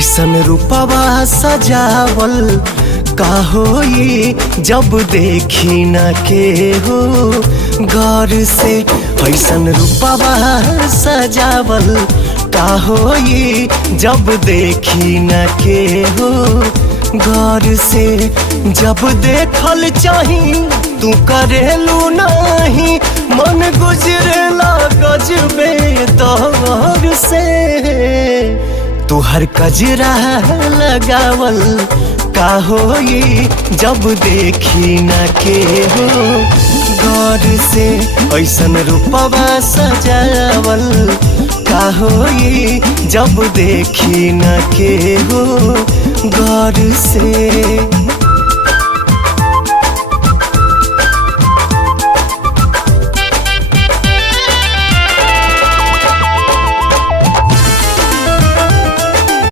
ऐसन रूपवा सजावल का होई जब देखी न के हो गौर से। ऐसन रूपवा सजावल का होई जब देखी न के हो गौर से। जब देखल चाही तू करेलू नहीं, मन गुजरेला गजबे दौर से। तुहर कजरा लगावल का होई जब देखी न के हो गौर से। ऐसन रूपवा सजावल का होई जब देखी न के हो गौर से।